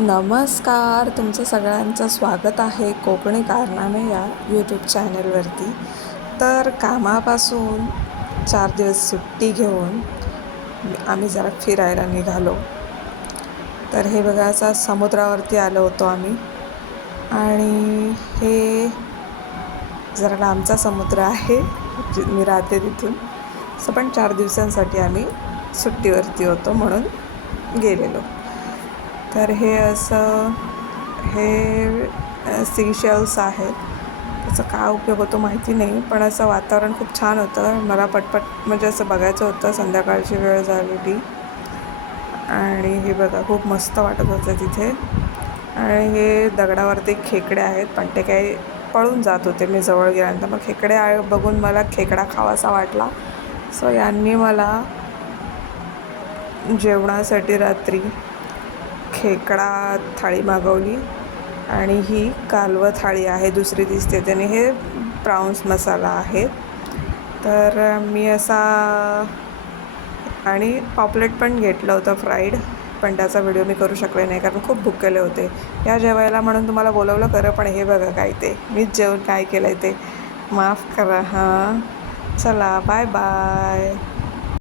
नमस्कार, तुमचं सगळ्यांचं स्वागत आहे कोकणी कारनामे या यूट्यूब चॅनलवरती. तर कामापासून 4 दिवस सुट्टी घेऊन आम्ही जरा फिरायला निघालो. तर हे बघा, असा समुद्रावरती आलो होतो आम्ही. आणि हे जरा लांबचा समुद्र आहे, मी राहते तिथून. असं पण 4 दिवसांसाठी आम्ही सुट्टीवरती होतो म्हणून गेलेलो. तर हे असं सीशेल्स आहेत. त्याचा काय उपयोग होतो माहिती नाही, पण असं वातावरण खूप छान होतं. मला पटपट म्हणजे असं बघायचं होतं, संध्याकाळची वेळ झालेली. आणि हे बघा, खूप मस्त वाटत होतं तिथे. आणि हे दगडावरती खेकडे आहेत, पण ते काही पळून जात होते मी जवळ गेल्यानंतर. मग खेकडे बघून मला खेकडा खावासा वाटला. सो यांनी मला जेवणासाठी रात्री खेकडा थाळी मागवली. आणि ही कालवं थाळी आहे, दुसरी दिसते त्याने. हे प्राऊन्स मसाला आहे. तर मी असा आणि पॉपलेट पण घेतलं होतं फ्राईड, पण त्याचा व्हिडिओ मी करू शकले नाही कारण खूप भुकेले होते. या जेवायला म्हणून तुम्हाला बोलवलं खरं, पण हे बघा काय ते मीच जेवण काय केलं आहे ते, माफ करा हां. चला, बाय बाय.